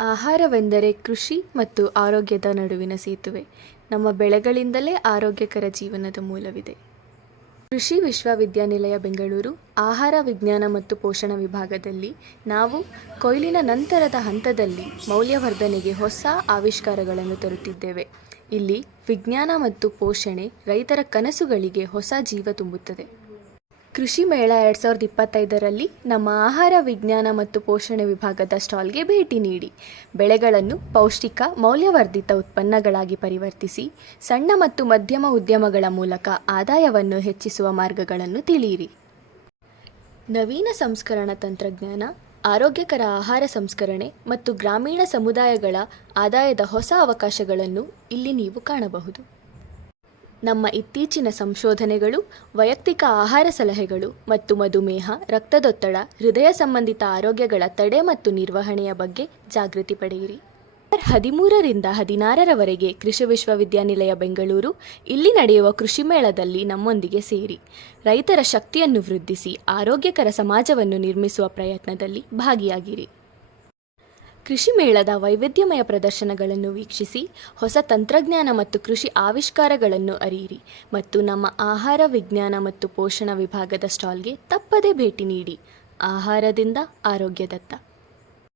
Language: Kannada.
ಆಹಾರವೆಂದರೆ ಕೃಷಿ ಮತ್ತು ಆರೋಗ್ಯದ ನಡುವಿನ ಸೇತುವೆ. ನಮ್ಮ ಬೆಳೆಗಳಿಂದಲೇ ಆರೋಗ್ಯಕರ ಜೀವನದ ಮೂಲವಿದೆ. ಕೃಷಿ ವಿಶ್ವವಿದ್ಯಾನಿಲಯ ಬೆಂಗಳೂರು, ಆಹಾರ ವಿಜ್ಞಾನ ಮತ್ತು ಪೋಷಣ ವಿಭಾಗದಲ್ಲಿ ನಾವು ಕೊಯ್ಲಿನ ನಂತರದ ಹಂತದಲ್ಲಿ ಮೌಲ್ಯವರ್ಧನೆಗೆ ಹೊಸ ಆವಿಷ್ಕಾರಗಳನ್ನು ತರುತ್ತಿದ್ದೇವೆ. ಇಲ್ಲಿ ವಿಜ್ಞಾನ ಮತ್ತು ಪೋಷಣೆ ರೈತರ ಕನಸುಗಳಿಗೆ ಹೊಸ ಜೀವ ತುಂಬುತ್ತದೆ. ಕೃಷಿ ಮೇಳ ಎರಡು ಸಾವಿರದ ಇಪ್ಪತ್ತೈದರಲ್ಲಿ ನಮ್ಮ ಆಹಾರ, ವಿಜ್ಞಾನ ಮತ್ತು ಪೋಷಣೆ ವಿಭಾಗದ ಸ್ಟಾಲ್ಗೆ ಭೇಟಿ ನೀಡಿ. ಬೆಳೆಗಳನ್ನು ಪೌಷ್ಟಿಕ, ಮೌಲ್ಯವರ್ಧಿತ ಉತ್ಪನ್ನಗಳಾಗಿ ಪರಿವರ್ತಿಸಿ, ಸಣ್ಣ ಮತ್ತು ಮಧ್ಯಮ ಉದ್ಯಮಗಳ ಮೂಲಕ ಆದಾಯವನ್ನು ಹೆಚ್ಚಿಸುವ ಮಾರ್ಗಗಳನ್ನು ತಿಳಿಯಿರಿ. ನವೀನ ಸಂಸ್ಕರಣ ತಂತ್ರಜ್ಞಾನ, ಆರೋಗ್ಯಕರ ಆಹಾರ ಸಂಸ್ಕರಣೆ ಮತ್ತು ಗ್ರಾಮೀಣ ಸಮುದಾಯಗಳ ಆದಾಯದ ಹೊಸ ಅವಕಾಶಗಳನ್ನು ಇಲ್ಲಿ ನೀವು ಕಾಣಬಹುದು. ನಮ್ಮ ಇತ್ತೀಚಿನ ಸಂಶೋಧನೆಗಳು, ವೈಯಕ್ತಿಕ ಆಹಾರ ಸಲಹೆಗಳು ಮತ್ತು ಮಧುಮೇಹ, ರಕ್ತದೊತ್ತಡ, ಹೃದಯ ಸಂಬಂಧಿತ ಆರೋಗ್ಯಗಳ ತಡೆ ಮತ್ತು ನಿರ್ವಹಣೆಯ ಬಗ್ಗೆ ಜಾಗೃತಿ ಪಡೆಯಿರಿ. ಹದಿಮೂರರಿಂದ ಹದಿನಾರರವರೆಗೆ ಕೃಷಿ ವಿಶ್ವವಿದ್ಯಾನಿಲಯ ಬೆಂಗಳೂರು ಇಲ್ಲಿ ನಡೆಯುವ ಕೃಷಿ ಮೇಳದಲ್ಲಿ ನಮ್ಮೊಂದಿಗೆ ಸೇರಿ. ರೈತರ ಶಕ್ತಿಯನ್ನು ವೃದ್ಧಿಸಿ ಆರೋಗ್ಯಕರ ಸಮಾಜವನ್ನು ನಿರ್ಮಿಸುವ ಪ್ರಯತ್ನದಲ್ಲಿ ಭಾಗಿಯಾಗಿರಿ. ಕೃಷಿ ಮೇಳದ ವೈವಿಧ್ಯಮಯ ಪ್ರದರ್ಶನಗಳನ್ನು ವೀಕ್ಷಿಸಿ ಹೊಸ ತಂತ್ರಜ್ಞಾನ ಮತ್ತು ಕೃಷಿ ಆವಿಷ್ಕಾರಗಳನ್ನು ಅರಿಯಿರಿ ಮತ್ತು ನಮ್ಮ ಆಹಾರ, ವಿಜ್ಞಾನ ಮತ್ತು ಪೋಷಣ ವಿಭಾಗದ ಸ್ಟಾಲ್ಗೆ ತಪ್ಪದೇ ಭೇಟಿ ನೀಡಿ. ಆಹಾರದಿಂದ ಆರೋಗ್ಯದತ್ತ.